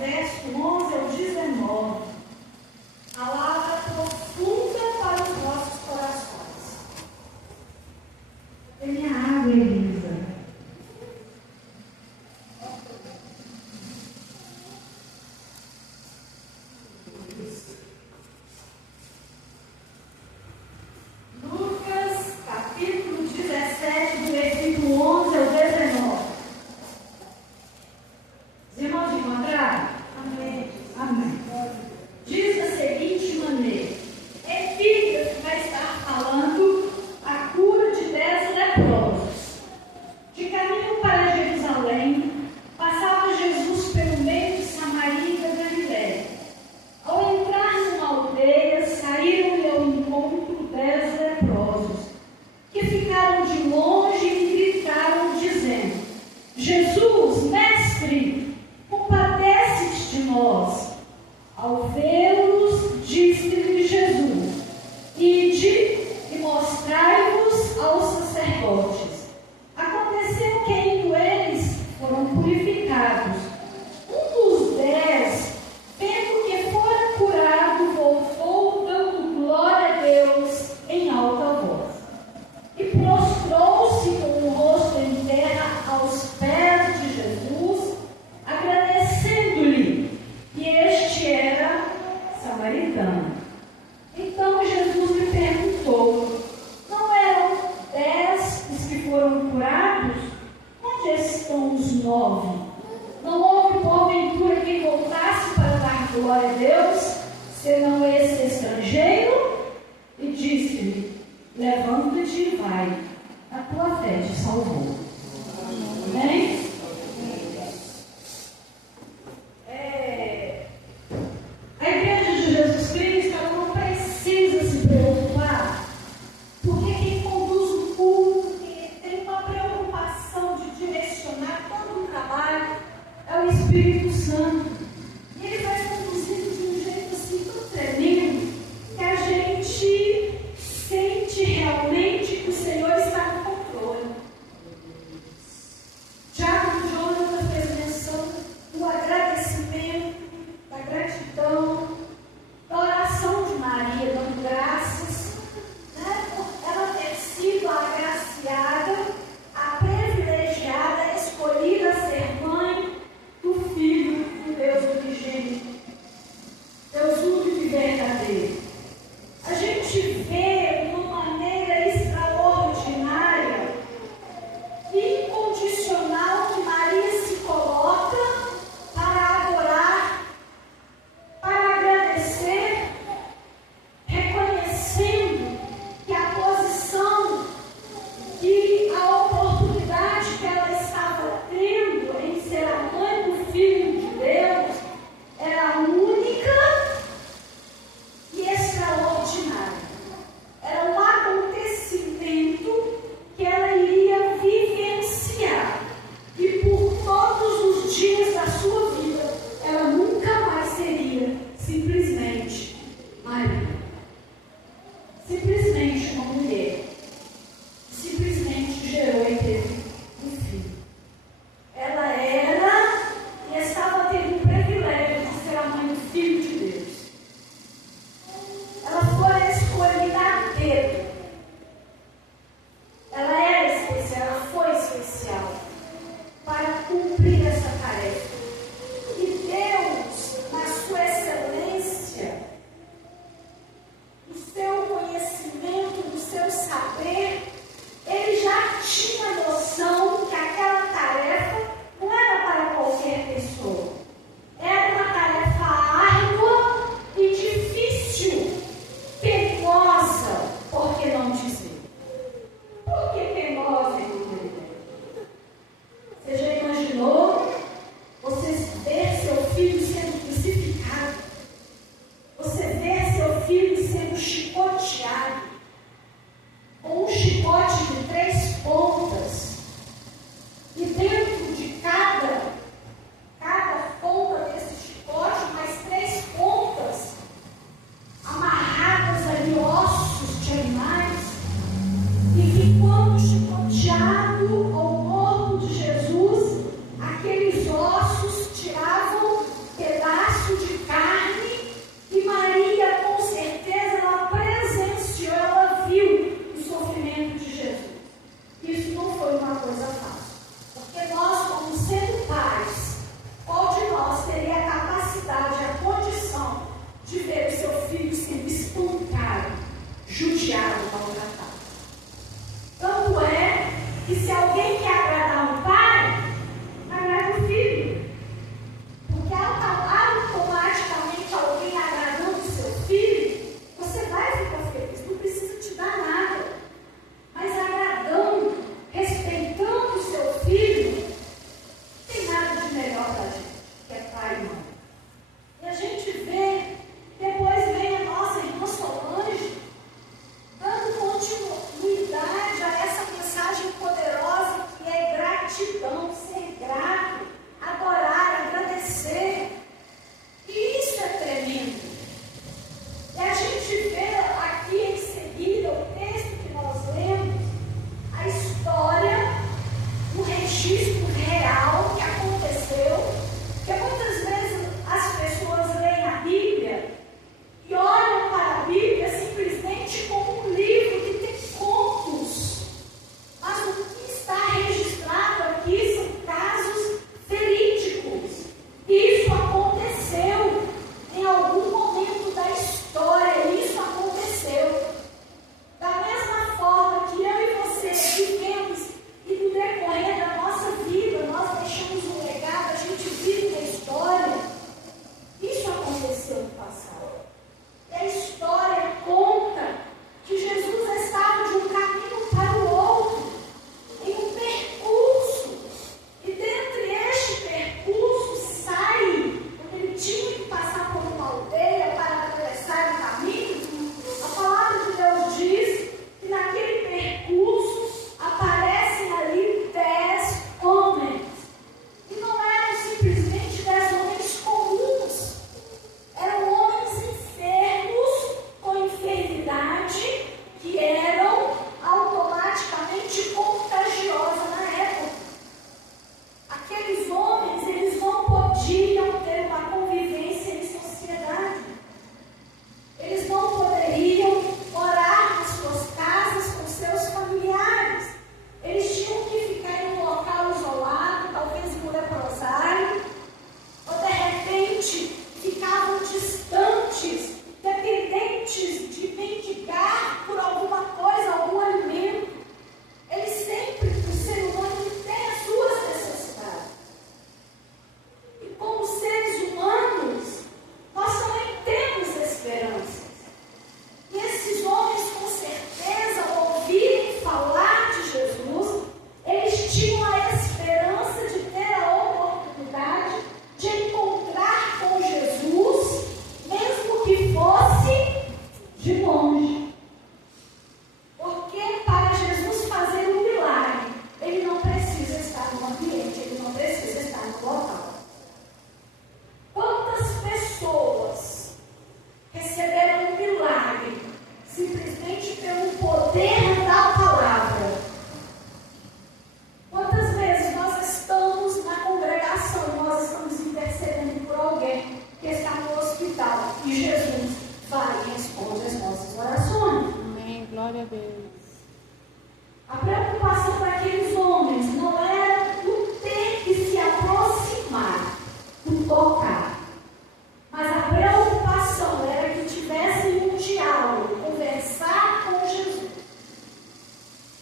verso 11 ao 19. Palavra profunda para os nossos corações. É minha água, Elisa. Lucas, capítulo 17, do versículo 11 ao 19. Os irmãos encontraram? Amém. Amém. Diz da seguinte maneira: Epígrafe vai estar falando a cura de 10 leprosos. De caminho para Jerusalém, passava Jesus pelo meio de Samaria e da Galiléia. Ao entrar numa aldeia, saíram-lhe ao encontro 10 leprosos, que ficaram de longe e gritaram, dizendo: Jesus, mestre, compadece-te de nós. Ao vê-los, disse-lhe Jesus: Ide e mostrai-vos aos sacerdotes. Aconteceu que, indo eles, foram purificados. Um dos 10, vendo que fora curado, voltou, dando glória a Deus em alta voz. E prostrou-se com o rosto em terra aos pés de Jesus, agradecendo-lhe. E este era samaritano. Então Jesus lhe perguntou: não eram 10 os que foram curados? Onde estão os 9? Não houve porventura quem voltasse para dar glória a Deus, senão esse estrangeiro? E disse-lhe: levanta-te e vai, a tua fé te salvou. Amém? A igreja de Jesus Cristo, ela não precisa se preocupar, porque quem conduz o culto, quem tem uma preocupação de direcionar todo o trabalho, é o Espírito Santo. E ele vai conduzindo de um jeito assim tão tremendo, que a gente sente realmente que o Senhor está no controle. Tiago Jonathan fez menção do agradecimento, da gratidão, da oração de Maria, dando graças, né, por ela ter sido agraciada, a privilegiada, a escolhida a ser mãe do Filho de Deus enteado maltratado. Tanto é que se alguém quer agradar um pai, agrada o filho. Porque automaticamente alguém agradando o seu filho, você vai ficar feliz, não precisa te dar nada. Mas agradando, respeitando o seu filho, não tem nada de melhor da gente, que é pai e mãe. E a gente vê, depois vem a nossa irmã Solange, dando continuidade a essa mensagem poderosa que é gratidão, ser grato, adorar, agradecer. E isso é tremendo. E a gente vê aqui em seguida o texto que nós lemos, a história, o registro real que aconteceu, porque muitas vezes as pessoas leem a Bíblia e olham para a Bíblia simplesmente como um livro que tem contos. Mas o que está registrado aqui são casos verídicos. Isso aconteceu em algum momento da história. Isso aconteceu. Da mesma forma que eu e você vivemos e no decorrer da nossa vida, nós deixamos um legado, a gente vive na história. Isso aconteceu no passado. E a história conta que Jesus estava de um caminho para o outro, em um percurso. E dentre este percurso sai, quando ele tinha que passar por uma aldeia para atravessar o caminho, a palavra de Deus diz que naquele percurso aparecem ali 10 homens. E não eram simplesmente 10 homens comuns. Eram homens enfermos, com enfermidade, que eram automaticamente contagiosas na época. Aqueles homens, eles não podiam ter uma convivência em sociedade. Eles não poderiam morar nas suas casas com seus familiares. Eles tinham que ficar em um local isolado, talvez em um leprosário, ou de repente ficavam distantes, dependentes de mendigar por alguma coisa, algum alimento. Eles sempre, o ser humano, ele tem as suas necessidades. E como seres humanos, nós também temos esperanças. E esses homens, com certeza, ao ouvirem falar de Jesus, eles tinham a esperança de ter a oportunidade de encontrar com Jesus, mesmo que fosse de longe. Porque para Jesus fazer um milagre, ele não precisa estar no ambiente, ele não precisa estar no local. Quantas pessoas receberam um milagre simplesmente pelo poder da palavra? Quantas vezes nós estamos na congregação e nós estamos intercedendo por alguém que está no hospital e Jesus vai e responde as nossas orações? Amém. Glória a Deus. A preocupação daqueles homens não era o ter que se aproximar, o tocar. Mas a preocupação era que tivessem um diálogo, conversar com Jesus.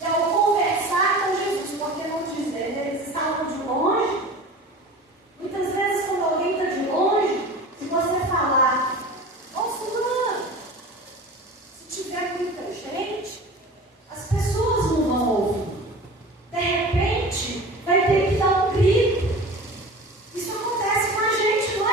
E ao conversar com Jesus, por que não dizer, eles estavam de longe. Muitas vezes, quando alguém está de longe, se você falar, ô fulano, se tiver muita gente, as pessoas não vão ouvir. De repente, vai ter que dar um grito. Isso acontece com a gente no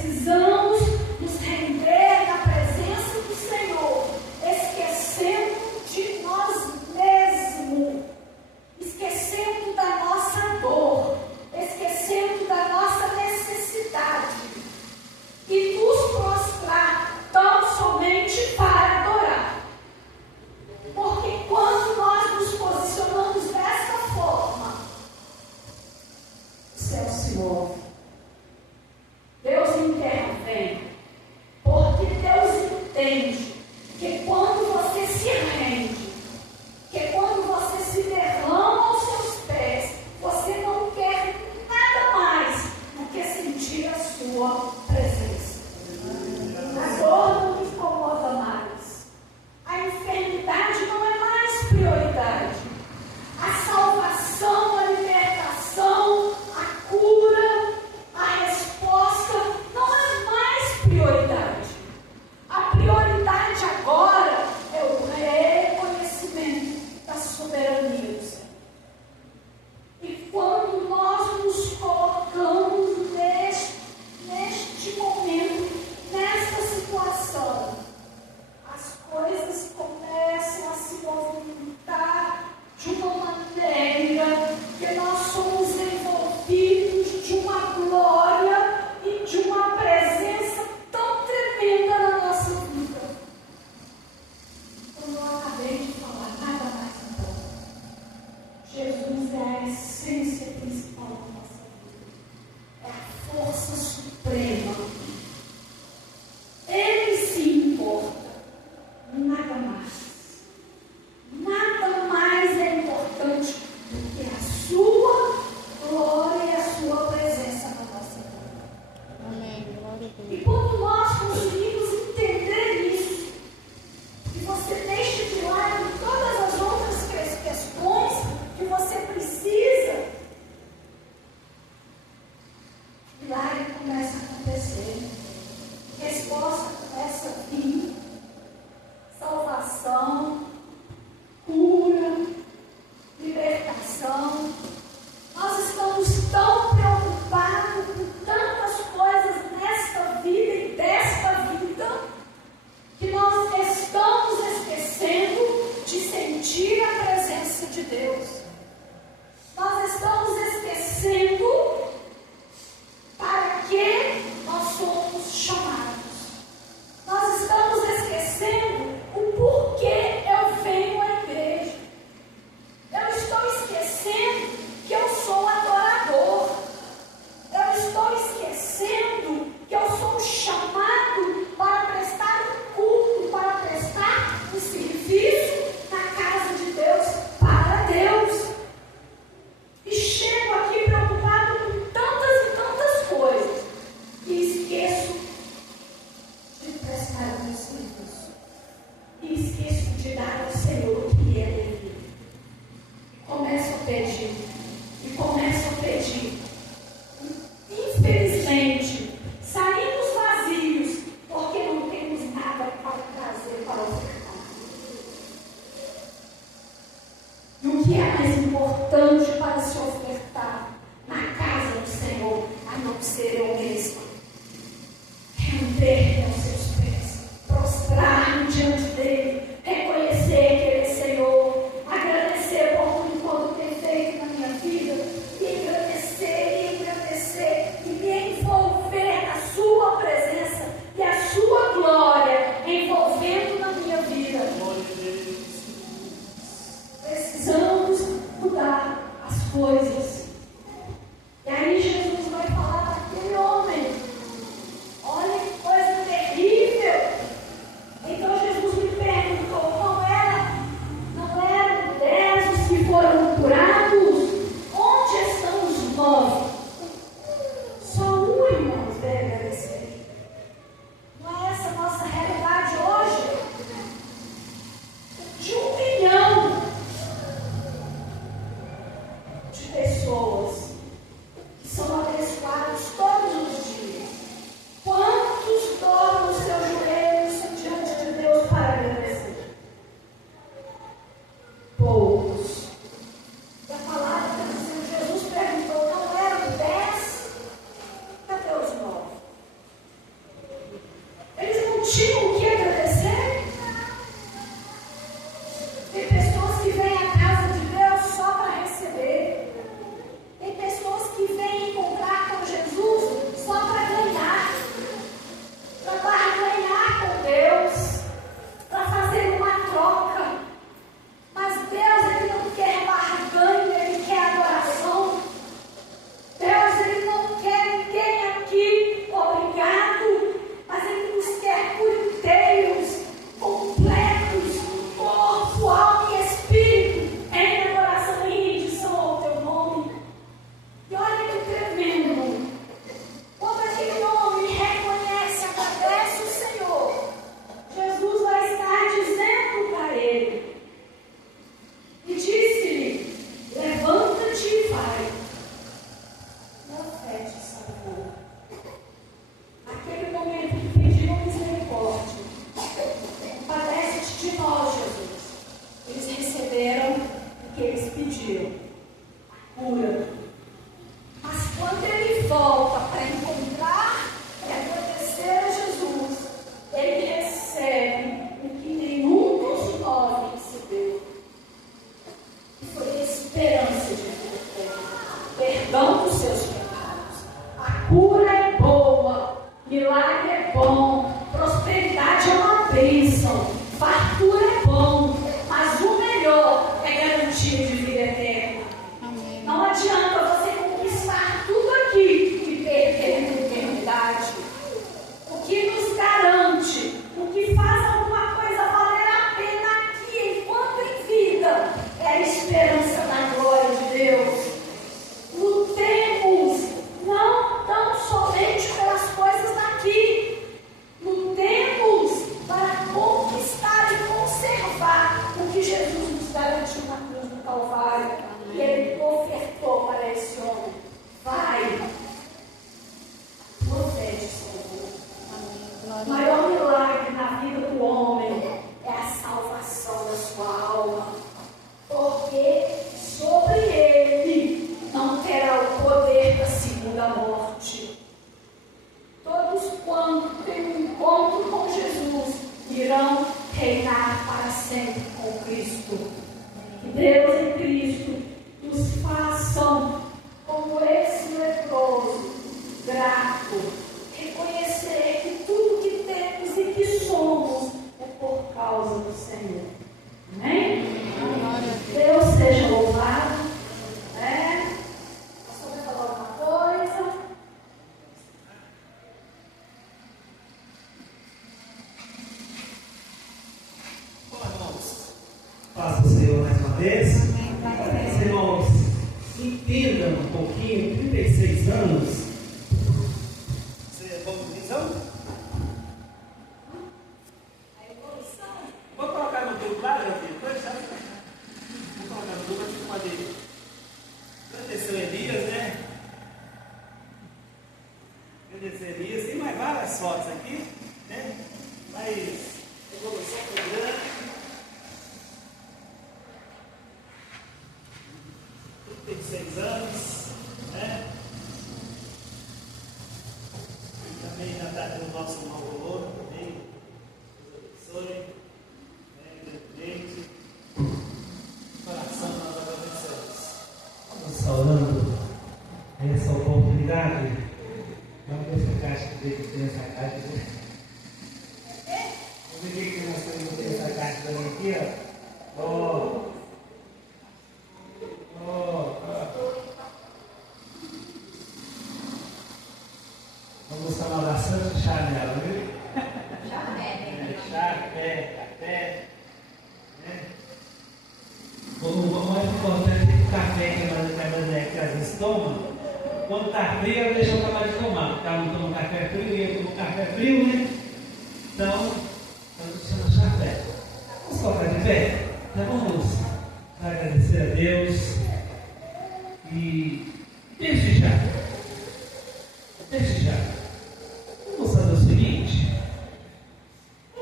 precisamos nos render na presença do Senhor, esquecendo de nós mesmos, esquecendo da nossa dor, esquecendo da nossa necessidade, e nos prostrar tão somente para adorar. Porque quando nós nos posicionamos dessa forma, o céu se move. Deus intervém. Porque Deus entende que quando você se rende, que quando você se derrama aos seus pés, você não quer nada mais do que sentir a sua presença. A dor não me incomoda mais. A enfermidade não é mais prioridade. A salvação, a libertação, a cura, a resposta não é mais prioridade. A prioridade agora é o reconhecimento da soberania do Senhor. E quando nós nos colocamos neste momento, nessa situação, as coisas começam a se movimentar de uma maneira que nós somos envolvidos de uma glória e de uma presença tão tremenda na nossa vida. Como eu acabei de falar, nada mais importa. Jesus é a essência principal da nossa vida. É a força suprema. Ele se importa. Nada mais. Nada mais é importante do que a sua glória e a sua presença na nossa vida. Amém. Glória a Deus. E quando nós conseguimos entender isso, e você deixa de lado todas as outras questões que você precisa, milagre começa a acontecer. Resposta começa a vir. Salvação, cura, libertação. Nós estamos tão preocupados com tantas coisas nesta vida e desta vida, que nós estamos esquecendo de sentir a presença de Deus. Nós estamos esquecendo para que nós somos chamados. Nós estamos esquecendo o porquê eu venho à igreja. Eu estou esquecendo que eu sou adorador. Eu estou esquecendo que eu sou chamado para prestar um culto, para prestar um serviço na casa de Deus, para Deus. E chego aqui preocupado com tantas e tantas coisas e esqueço de prestar o meu serviço. E esqueço de dar ao Senhor o que é devido. Começo a pedir. E começo a pedir. Infelizmente, saímos vazios porque não temos nada para trazer para ofertar. E o que é mais importante para se ofertar na casa do Senhor, a não ser eu mesma? Render-me aos seus pés, prostrar-me diante dele, reconhecer que ele é Senhor, agradecer por tudo quanto tem feito na minha vida, e engrandecer, e me envolver na sua presença e a sua glória envolvendo na minha vida. Precisamos mudar as coisas. E aí Jesus vai falar daquele homem quando ele volta para encontrar e agradecer a Jesus, ele recebe o que nenhum dos nove recebeu. Foi a esperança de vida, perdão dos seus pecados. A cura é boa, milagre é bom, prosperidade é uma bênção, fartura é bom, mas o melhor é garantia de vida eterna. Amém. Não adianta você conquistar tudo aqui e perder a eternidade. O que nos garante, o que faz alguma coisa valer a pena aqui, enquanto em vida, é a esperança da glória de Deus. Lutemos, não tão somente pelas coisas daqui, lutemos para conquistar e conservar o que Jesus nos garantiu na cruz do Calvário. E Ele ofertou para esse homem. Vai, profete, Senhor. O maior milagre na vida do homem é a salvação da sua alma, porque sobre ele não terá o poder da segunda morte. Todos quanto têm um encontro com Jesus irão reinar para sempre com Cristo. Que Deus em Cristo nos façam como esse leproso, grato, reconhecer que tudo que temos e que somos é por causa do Senhor. Amém? Deus seja louvado. Pastor, vai falar alguma coisa? Bom, irmãos, paz do Senhor mais uma vez. Os irmãos, entendam um pouquinho, 36 anos. Você é bom de visão? Vou colocar no teu lado, meu filho. Vou colocar no teu lado, você pode agradecer o Elias, né? Agradecer o Elias. Tem mais várias fotos aqui, né? Mas a evolução foi grande. 36 anos, né? Também já está com o nosso irmão Rolô, também. Deus abençoe. Independente. Coração nós agradecemos. Restaurando essa oportunidade. Vamos ver se a caixa que tem essa caixa. Vamos ver o que nós temos essa caixa também aqui, ó. Vamos buscar uma bastante chá nela, viu? Chá, café, né? O mais importante é que o café que a Mané que às vezes toma, quando está frio, ela deixa o trabalho de tomar, porque ela não toma café frio e eu tomo café frio, né? Então, a gente chama café. Vamos colocar de pé? Então vamos agradecer a Deus e desejar. Vamos fazer o seguinte,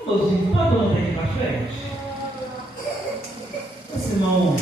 vamos ir todo mundo aqui para frente. Esse irmão